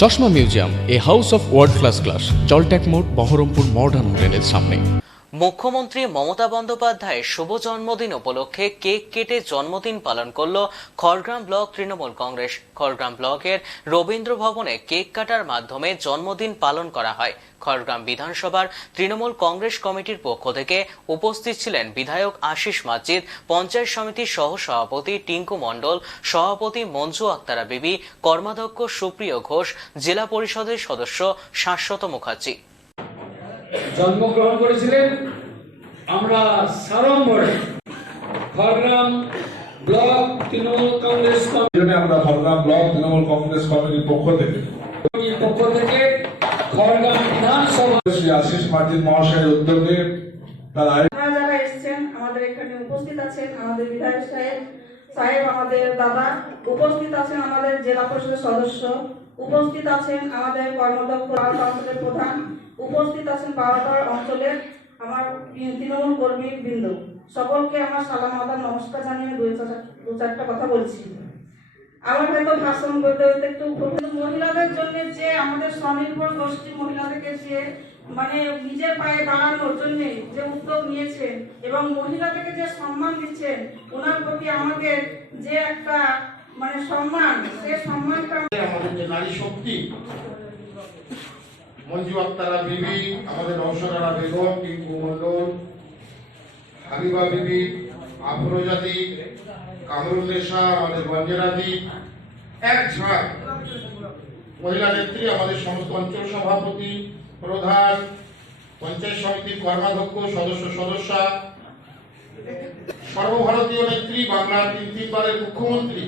চশমা museum, a house of world class, জলট্যাক মোড়, বহরমপুর মডার্ন হোটেলের সামনে। মুখ্যমন্ত্রী মমতা বন্দ্যোপাধ্যায়ের শুভ জন্মদিন উপলক্ষে কেক কেটে জন্মদিন পালন করল খড়গ্রাম ব্লক তৃণমূল কংগ্রেস। খড়গ্রাম ব্লকের রবীন্দ্র ভবনে কেক কাটার মাধ্যমে জন্মদিন পালন করা হয়। খড়গ্রাম বিধানসভার তৃণমূল কংগ্রেস কমিটির পক্ষ থেকে উপস্থিত ছিলেন বিধায়ক আশিস মাজিদ, পঞ্চায়েত সমিতির সহ সভাপতি টিঙ্কু মণ্ডল, সভাপতি মঞ্জু আক্তারা বিবি, কর্মাধ্যক্ষ সুপ্রিয় ঘোষ, জেলা পরিষদের সদস্য শাশ্বত মুখার্জি। জন্মগ্রহণ করেছিলেন। আমরা সাড়ম্বরে খড়গ্রাম ব্লক তৃণমূল কংগ্রেস কমিটির পক্ষ থেকে খড়গ্রাম বিধানসভা শ্রী আশিস মাজিদ মহাশয়ের উদ্যোগে যারা এসেছেন আমাদের এখানে উপস্থিত আছেন আমাদের বিধায়ক সাহেব আমাদের দাদা, উপস্থিত আছেন আমাদের জেলা পরিষদের সদস্য, উপস্থিত আছেন আমাদের কর্মদক্ষ কাউন্সিলের প্রধান, উপস্থিত আছেন বারোটার অঞ্চলের আমার তৃণমূল কর্মী বৃন্দ, সকলকে আমার সালাম আদাব নমস্কার জানিয়ে দু চারটা কথা বলছি। আমার হয়তো ভাষণ বলতে হইতে একটু মহিলাদের জন্য যে আমাদের স্বনির্ভর গোষ্ঠী মহিলাদেরকে যে মানে নিজের পায়ে দাঁড়ানোর জন্য যে উদ্যোগ নিয়েছেন এবং মহিলাদেরকে যে সম্মান দিচ্ছেন, ওনার প্রতি আমাদের যে একটা মানে সম্মান, সেই সম্মানটা আমাদের যে নারী শক্তি মঞ্জু আক্তারা বিবি, আমাদের নওশারা বেগম, টিঙ্কু মণ্ডল, হাবিবা বিবি, আফরোজাদি, কামরুন্নেসা, আমাদের বঞ্জেরাদি, এক ঝাঁক মহিলা নেত্রী, আমাদের সমস্ত অঞ্চল সভাপতি, প্রধান, পঞ্চায়েত সমিতির কর্মাধ্যক্ষ, সদস্যা, সর্বভারতীয় নেত্রী, বাংলার তিনবারের মুখ্যমন্ত্রী